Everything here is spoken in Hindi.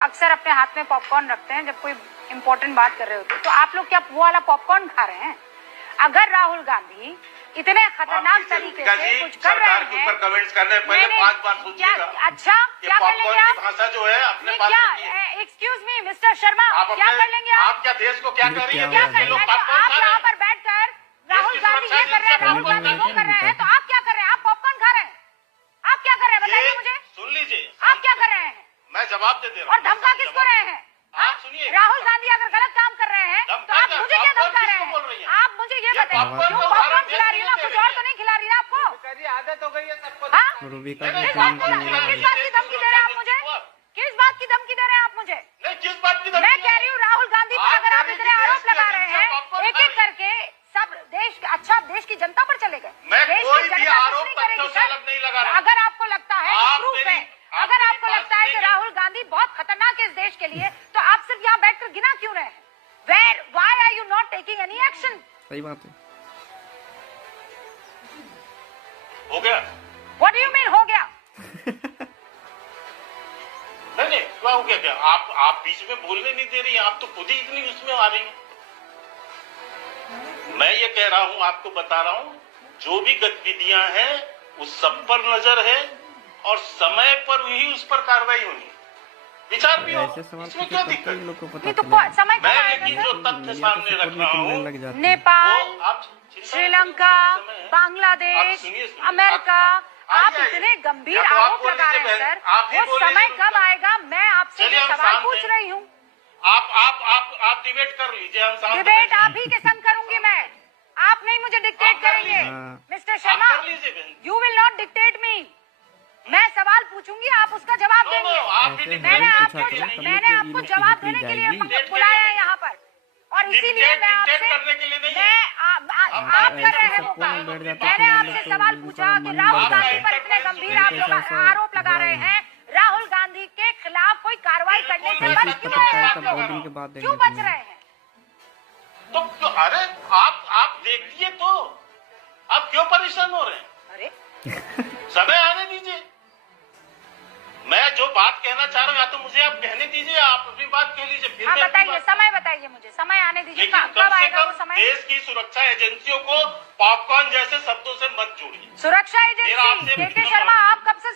अक्सर अपने हाथ में पॉपकॉर्न रखते हैं जब कोई इम्पोर्टेंट बात कर रहे होते तो आप लोग क्या वो वाला पॉपकॉर्न खा रहे हैं? अगर राहुल गांधी इतने खतरनाक तरीके से कुछ कर रहे हैं, कमेंट्स करने पहले 5 बार सोचिएगा। अच्छा क्या कर लेंगे आप? भाषा जो है अपने पास क्या एक्सक्यूज मी मिस्टर शर्मा, क्या कर लेंगे आप? क्या देश को क्या कर रही है? क्या कर रहे हैं? आप यहाँ पर बैठकर राहुल गांधी ये कर रहे हैं, राहुल गांधी वो कर रहे हैं, तो आप क्या कर रहे हैं? आप पॉपकॉर्न खा रहे हैं? आप क्या कर रहे हैं बताइए मुझे। सुन लीजिए, आप क्या कर रहे हैं? मैं जवाब दे रहा हूँ। और धमका किसको रहे हैं? आप सुनिए, राहुल गांधी अगर गलत काम कर रहे हैं तो आप मुझे क्या धमका रहे हैं? आप मुझे ये बताइए, क्यों पॉपकॉर्न खिला रही है? कुछ और तो नहीं खिला रही है आपको? आदत हो गई है सबको। किस बात की धमकी दे रहे हैं आप मुझे? किस बात की धमकी दे रहे हैं आप मुझे? किस बात की? मैं कह रही हूँ राहुल गांधी पर अगर आप इतने आरोप लगा रहे हैं, एक एक करके सब देश की जनता पर चले गए। मैं देश कोई की भी जनता आरोप कुछ नहीं करेगी तथ्यों से अलग नहीं लगा रहा। अगर आपको लगता है प्रूफ है, अगर आपको लगता है कि राहुल गांधी बहुत खतरनाक है इस देश के लिए, तो आप सिर्फ यहाँ बैठकर गिना क्यों रहे हैं? Why are you not taking any action? सही बात है। हो गया? What do you mean हो गया? नहीं क्या हो गया? क्या आप बीच में बोलने नहीं दे रही हैं? आप तो खुद ही इतनी उसमें आ रही हैं। मैं ये कह रहा हूं, आपको बता रहा हूं, जो भी गतिविधियां हैं उस सब पर नजर है और समय पर ही उस पर कार्रवाई होनी, विचार भी हो। इसमें क्या दिक्कत? नहीं तो समय मैं लेकिन जो तथ्य सामने रख रहा हूँ, नेपाल, श्रीलंका, बांग्लादेश, अमेरिका, आप इतने गंभीर आरोप लगा रहे हैं सर, वो समय कब आएगा? मैं आपसे ये सवाल पूछ रही हूँ। आप डिबेट कर लीजिए, हम डिबेट आप ही के संग करूंगी मैं, आप नहीं मुझे डिक्टेट करेंगे। Mister Sharma, you will not dictate me. मैं सवाल पूछूंगी, आप उसका जवाब देंगे। मैंने आपको जवाब देने के लिए बुलाया है यहाँ पर, और इसीलिए मैं आपसे आप कर रहे हैं वो काम। मैंने आपसे सवाल पूछा कि राहुल गांधी पर इतने गंभीर आप लोग आरोप लगा रहे हैं, राहुल गांधी के खिलाफ कोई कार्रवाई करने से बच क्यों रहे हैं आप लोग? क्यों बच रहे हैं? तो अरे आप देखिए, तो आप क्यों परेशान हो रहे हैं? अरे समय आने दीजिए। मैं जो बात कहना चाह रहा हूँ, या तो मुझे आप कहने दीजिए, आप अपनी बात कह लीजिए, फिर बताइए, समय बताइए मुझे, समय आने दीजिए। कब आएगा वो समय? देश की सुरक्षा एजेंसियों को पॉपकॉर्न जैसे शब्दों से मत जोड़िए। सुरक्षा एजेंसी के शर्मा, आप कब से